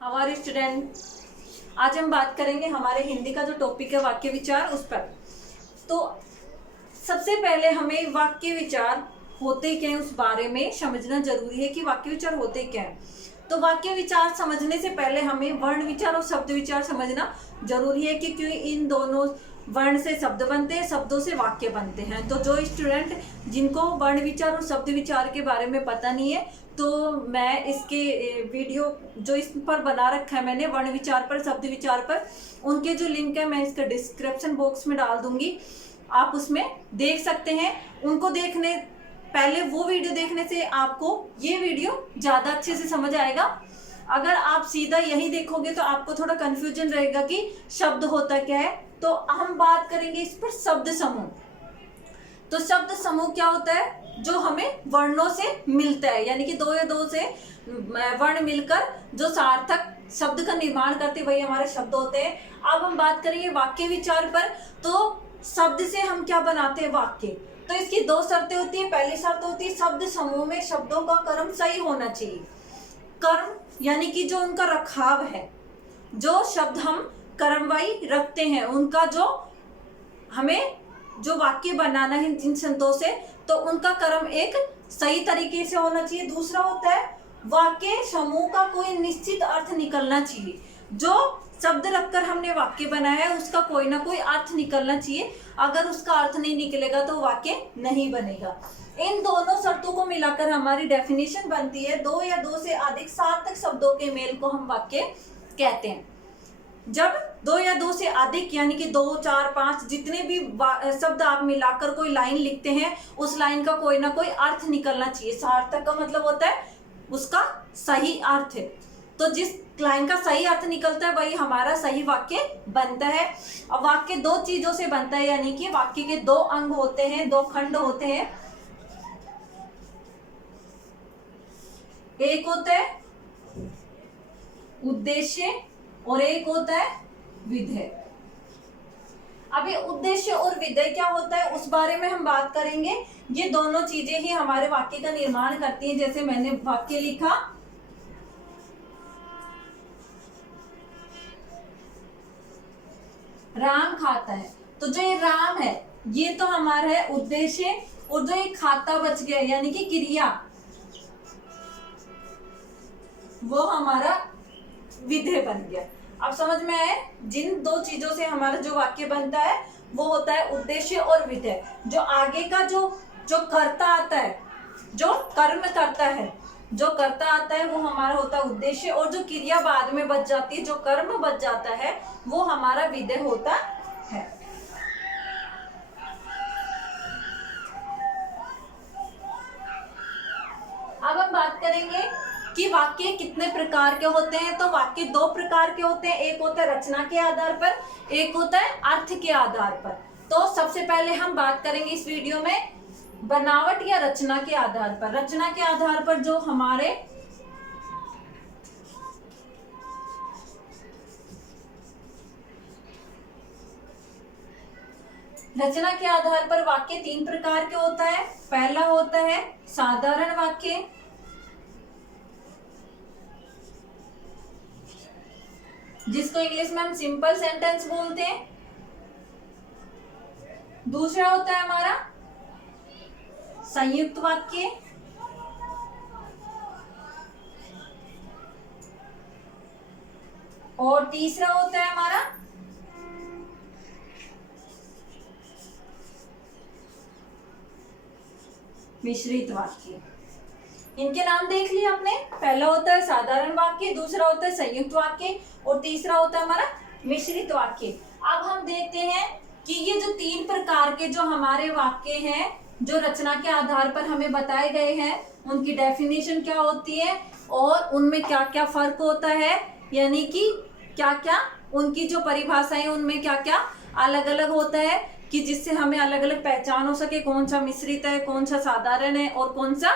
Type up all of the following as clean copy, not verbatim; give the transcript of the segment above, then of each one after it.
हमारे स्टूडेंट, आज हम बात करेंगे हमारे हिंदी का जो टॉपिक है वाक्य विचार उस पर। तो सबसे पहले हमें वाक्य विचार होते क्या है उस बारे में समझना जरूरी है कि वाक्य विचार होते क्या है। तो वाक्य विचार समझने से पहले हमें वर्ण विचार और शब्द विचार समझना जरूरी है कि क्यों इन दोनों वर्ण से शब्द बनते हैं, शब्दों से वाक्य बनते हैं। तो जो स्टूडेंट जिनको वर्ण विचार और शब्द विचार के बारे में पता नहीं है, तो मैं इसके वीडियो जो इस पर बना रखा है मैंने वर्ण विचार पर, शब्द विचार पर, उनके जो लिंक है मैं इसका डिस्क्रिप्शन बॉक्स में डाल दूंगी, आप उसमें देख सकते हैं। उनको देखने पहले वो वीडियो देखने से आपको ये वीडियो ज़्यादा अच्छे से समझ आएगा। अगर आप सीधा यही देखोगे तो आपको थोड़ा कंफ्यूजन रहेगा कि शब्द होता क्या है। तो हम बात करेंगे इस पर शब्द समूह। तो शब्द समूह क्या होता है? जो हमें वर्णों से मिलता है, यानी कि दो या दो से वर्ण मिलकर जो सार्थक शब्द का निर्माण करते वही हमारे शब्द होते हैं। अब हम बात करेंगे वाक्य विचार पर। तो शब्द से हम क्या बनाते हैं? वाक्य। तो इसकी दो शर्तें होती है। पहली शर्त होती है शब्द समूह में शब्दों का क्रम सही होना चाहिए। क्रम यानी कि जो उनका रखाव है, जो शब्द हम क्रमवाई रखते हैं, उनका जो हमें जो वाक्य बनाना है जिन शब्दों से, तो उनका क्रम एक सही तरीके से होना चाहिए। दूसरा होता है वाक्य समूह का कोई निश्चित अर्थ निकलना चाहिए। जो शब्द रखकर हमने वाक्य बनाया है उसका कोई ना कोई अर्थ निकलना चाहिए। अगर उसका अर्थ नहीं निकलेगा तो वाक्य नहीं बनेगा। इन दोनों शर्तों को मिलाकर हमारी डेफिनेशन बनती है। दो या दो से अधिक सार्थक शब्दों के मेल को हम वाक्य कहते हैं। जब दो या दो से अधिक यानी कि 2, 4, 5 जितने भी शब्द आप मिलाकर कोई लाइन लिखते हैं, उस लाइन का कोई ना कोई अर्थ निकलना चाहिए। सार्थक का मतलब होता है उसका सही अर्थ है। तो जिस लाइन का सही अर्थ निकलता है वही हमारा सही वाक्य बनता है। अब वाक्य दो चीजों से बनता है, यानी कि वाक्य के दो अंग होते हैं, दो खंड होते हैं। एक होता है उद्देश्य और एक होता है विधेय। अब ये उद्देश्य और विधेय क्या होता है उस बारे में हम बात करेंगे। ये दोनों चीजें ही हमारे वाक्य का निर्माण करती हैं। जैसे मैंने वाक्य लिखा, राम खाता है। तो जो ये राम है ये तो हमारा है उद्देश्य, और जो ये खाता बच गया यानी कि क्रिया, वो हमारा विधेय बन गया। अब समझ में आए? जिन दो चीजों से हमारा जो वाक्य बनता है वो होता है उद्देश्य और विधेय। जो आगे का जो कर्ता आता है, जो कर्म करता है, जो कर्ता आता है वो हमारा होता है उद्देश्य, और जो क्रिया बाद में बच जाती है, जो कर्म बच जाता है, वो हमारा विधेय होता है। अब हम बात करेंगे कि वाक्य कितने प्रकार के होते हैं। तो वाक्य दो प्रकार के होते हैं। एक होता है रचना के आधार पर, एक होता है अर्थ के आधार पर। तो सबसे पहले हम बात करेंगे इस वीडियो में बनावट या रचना के आधार पर। रचना के आधार पर जो हमारे रचना के आधार पर वाक्य तीन प्रकार के होता है। पहला होता है साधारण वाक्य, जिसको इंग्लिश में हम सिंपल सेंटेंस बोलते हैं। दूसरा होता है हमारा संयुक्त वाक्य, और तीसरा होता है हमारा मिश्रित वाक्य। इनके नाम देख लिए आपने। पहला होता है साधारण वाक्य, दूसरा होता है संयुक्त वाक्य, और तीसरा होता है हमारा मिश्रित वाक्य। अब हम देखते हैं कि ये जो तीन प्रकार के जो हमारे वाक्य हैं, जो रचना के आधार पर हमें बताए गए हैं, उनकी डेफिनेशन क्या होती है और उनमें क्या क्या फर्क होता है, यानी कि क्या क्या उनकी जो परिभाषाएं उनमें क्या क्या अलग अलग होता है, कि जिससे हमें अलग अलग पहचान हो सके कौन सा मिश्रित है, कौन सा साधारण है और कौन सा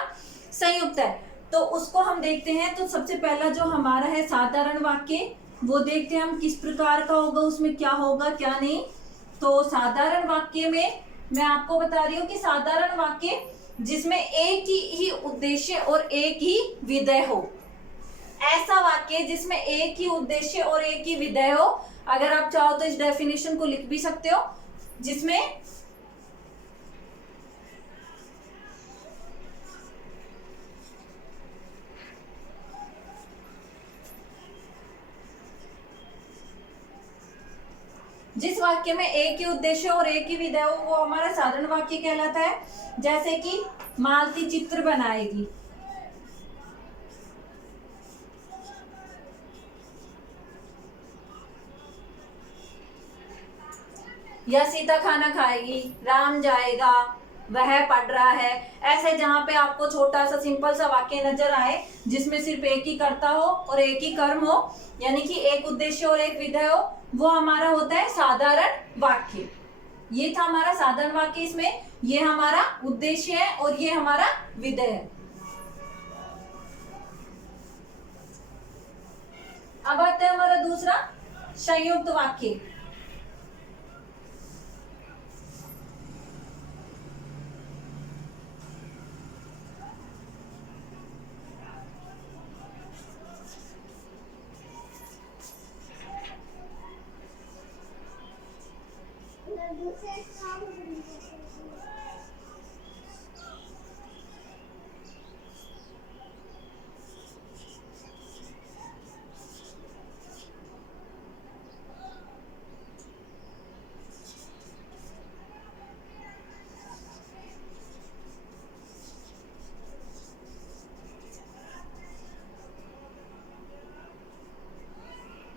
संयुक्त है। तो उसको हम देखते हैं। तो सबसे पहला जो हमारा है साधारण वाक्य, वो देखते हैं हम किस प्रकार का होगा, उसमें क्या होगा क्या नहीं। तो साधारण वाक्य में मैं आपको बता रही हूँ कि साधारण वाक्य जिसमें एक ही उद्देश्य और एक ही विधेय हो, ऐसा वाक्य जिसमें एक ही उद्देश्य और एक ही विधेय हो। अगर आप चाहो तो इस डेफिनेशन को लिख भी सकते हो, जिसमें जिस वाक्य में एक ही उद्देश्य और एक ही विधेय हो वो हमारा साधारण वाक्य कहलाता है। जैसे कि मालती चित्र बनाएगी, या सीता खाना खाएगी, राम जाएगा, वह पढ़ रहा है। ऐसे जहां पे आपको छोटा सा सिंपल सा वाक्य नजर आए जिसमें सिर्फ एक ही कर्ता हो और एक ही कर्म हो, यानी कि एक उद्देश्य और एक विधेय हो, वो हमारा होता है साधारण वाक्य। ये था हमारा साधारण वाक्य। इसमें ये हमारा उद्देश्य है और ये हमारा विधेय है। अब आता है हमारा दूसरा संयुक्त वाक्य।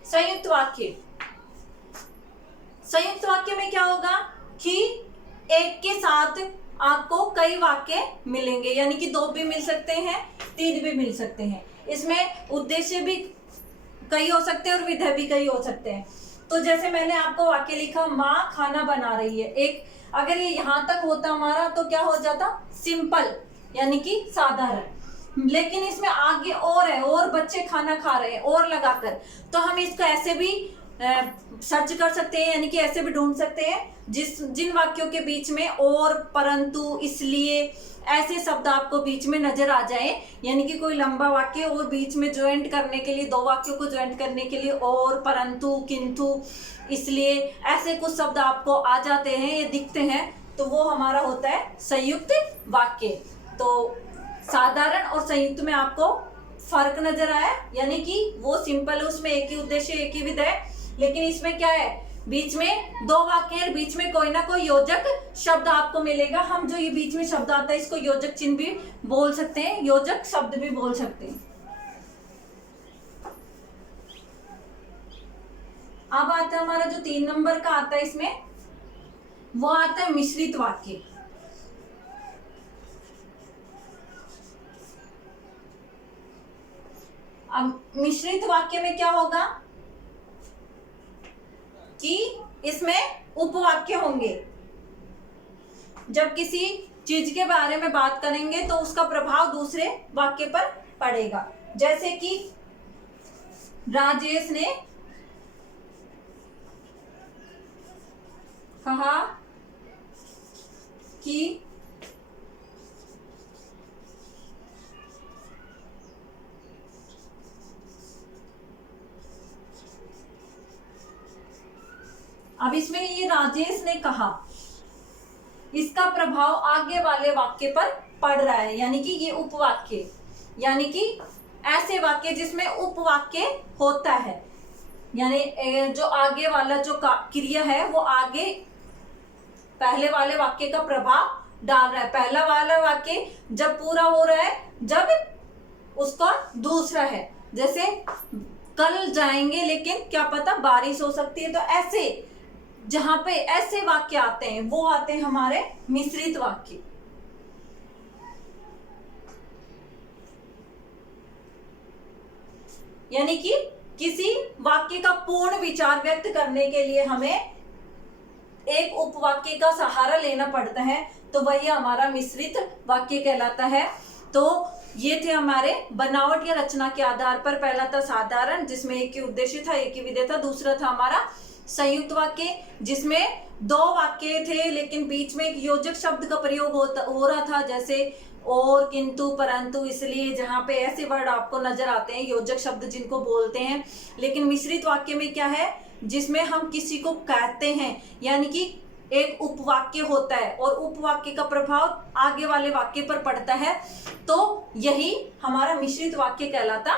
संयुक्त वाक्य, संयुक्त वाक्य में क्या होगा कि एक के साथ आपको कई वाक्य मिलेंगे, यानी कि 2 भी मिल सकते हैं, 3 भी मिल सकते हैं। इसमें उद्देश्य भी कई हो सकते हैं और विधेय भी कई हो सकते हैं। तो जैसे मैंने आपको वाक्य लिखा, माँ खाना बना रही है, एक अगर ये यहां तक होता हमारा तो क्या हो जाता, सिंपल यानी कि साधारण। लेकिन इसमें आगे और है, और बच्चे खाना खा रहे हैं, और लगाकर, तो हम इसको ऐसे भी सर्च कर सकते हैं, यानी कि ऐसे भी ढूंढ सकते हैं जिन वाक्यों के बीच में और, परंतु, इसलिए ऐसे शब्द आपको बीच में नजर आ जाए, यानी कि कोई लंबा वाक्य और बीच में ज्वाइंट करने के लिए, 2 वाक्यों को ज्वाइंट करने के लिए और, परंतु, किंतु, इसलिए ऐसे कुछ शब्द आपको आ जाते हैं, ये दिखते हैं, तो वो हमारा होता है संयुक्त वाक्य। तो साधारण और संयुक्त में आपको फर्क नजर आया, यानी कि वो सिंपल है, उसमें एक ही उद्देश्य एक ही विधेय, लेकिन इसमें क्या है, बीच में 2 वाक्य है, बीच में कोई ना कोई योजक शब्द आपको मिलेगा। हम जो ये बीच में शब्द आता है इसको योजक चिन्ह भी बोल सकते हैं, योजक शब्द भी बोल सकते हैं। अब आता है हमारा जो 3 नंबर का आता है, इसमें वो आता है मिश्रित वाक्य। अब मिश्रित वाक्य में क्या होगा कि इसमें उपवाक्य होंगे। जब किसी चीज के बारे में बात करेंगे तो उसका प्रभाव दूसरे वाक्य पर पड़ेगा। जैसे कि राजेश ने कहा कि अब इसमें ये राजेश ने कहा, इसका प्रभाव आगे वाले वाक्य पर पड़ रहा है, यानी कि ये उपवाक्य, यानी कि ऐसे वाक्य जिसमें उपवाक्य होता है, यानी जो आगे वाला जो क्रिया है वो आगे पहले वाले वाक्य का प्रभाव डाल रहा है। पहला वाला वाक्य जब पूरा हो रहा है, जब उसका दूसरा है, जैसे कल जाएंगे लेकिन क्या पता बारिश हो सकती है, तो ऐसे जहां पे ऐसे वाक्य आते हैं वो आते हैं हमारे मिश्रित वाक्य। यानी कि किसी वाक्य का पूर्ण विचार व्यक्त करने के लिए हमें एक उपवाक्य का सहारा लेना पड़ता है, तो वही हमारा मिश्रित वाक्य कहलाता है। तो ये थे हमारे बनावट या रचना के आधार पर, पहला था साधारण जिसमें एक ही उद्देश्य था, एक ही विधेय था। दूसरा था हमारा संयुक्त वाक्य जिसमें 2 वाक्य थे लेकिन बीच में एक योजक शब्द का प्रयोग हो रहा था, जैसे और, किंतु, परंतु, इसलिए, जहां पे ऐसे वर्ड आपको नजर आते हैं, योजक शब्द जिनको बोलते हैं। लेकिन मिश्रित वाक्य में क्या है, जिसमें हम किसी को कहते हैं, यानी कि एक उपवाक्य होता है और उपवाक्य का प्रभाव आगे वाले वाक्य पर पड़ता है, तो यही हमारा मिश्रित वाक्य कहलाता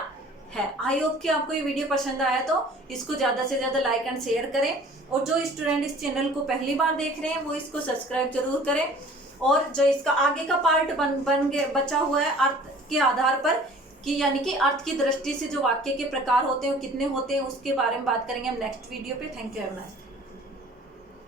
है। आई होप कि आपको ये वीडियो पसंद आया तो इसको ज्यादा से ज्यादा लाइक एंड शेयर करें, और जो स्टूडेंट इस चैनल को पहली बार देख रहे हैं वो इसको सब्सक्राइब जरूर करें, और जो इसका आगे का पार्ट बचा हुआ है अर्थ के आधार पर, कि यानी कि अर्थ की दृष्टि से जो वाक्य के प्रकार होते हैं वो कितने होते हैं, उसके बारे में बात करेंगे हम नेक्स्ट वीडियो पे। Thank you very much.